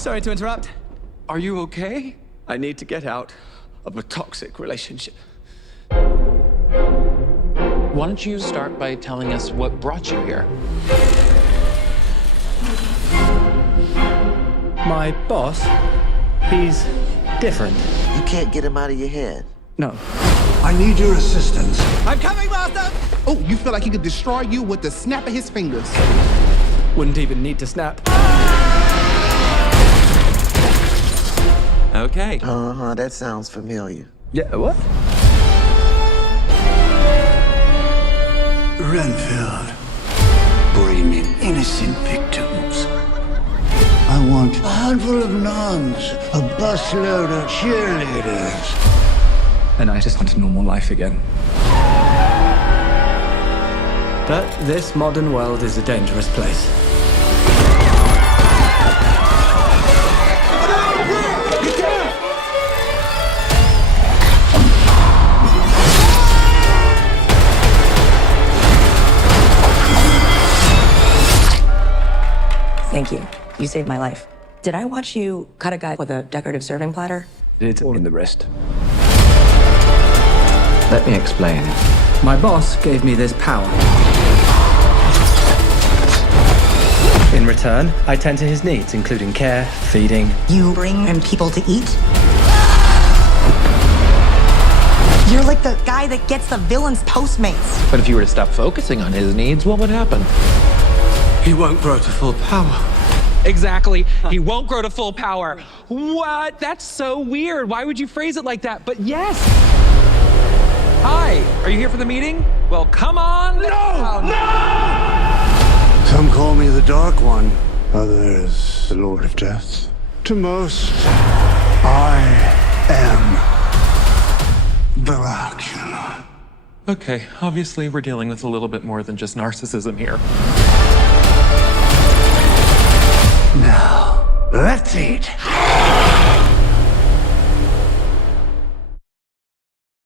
Sorry to interrupt. Are you okay? I need to get out of a toxic relationship. Why don't you start by telling us what brought you here? My boss, he's different. You can't get him out of your head. No. I need your assistance. I'm coming, Master! Oh, you feel like he could destroy you with the snap of his fingers. Wouldn't even need to snap. Okay. Uh-huh, that sounds familiar. Yeah, what? Rэнfілd, bring in innocent victims. I want a handful of nuns, a busload of cheerleaders. And I just want a normal life again. But this modern world is a dangerous place. Thank you. You saved my life. Did I watch you cut a guy with a decorative serving platter? It's all in the wrist. Let me explain. My boss gave me this power. In return, I tend to his needs, including care, feeding. You bring in people to eat? You're like the guy that gets the villain's Postmates. But if you were to stop focusing on his needs, what would happen? He won't grow to full power. Exactly. He won't grow to full power. What? That's so weird. Why would you phrase it like that? But yes. Hi, are you here for the meeting? Well, come on. No! Some call me the Dark One, others the Lord of Death. To most, I am Дракула. Okay, obviously we're dealing with a little bit more than just narcissism here. Now, let's eat.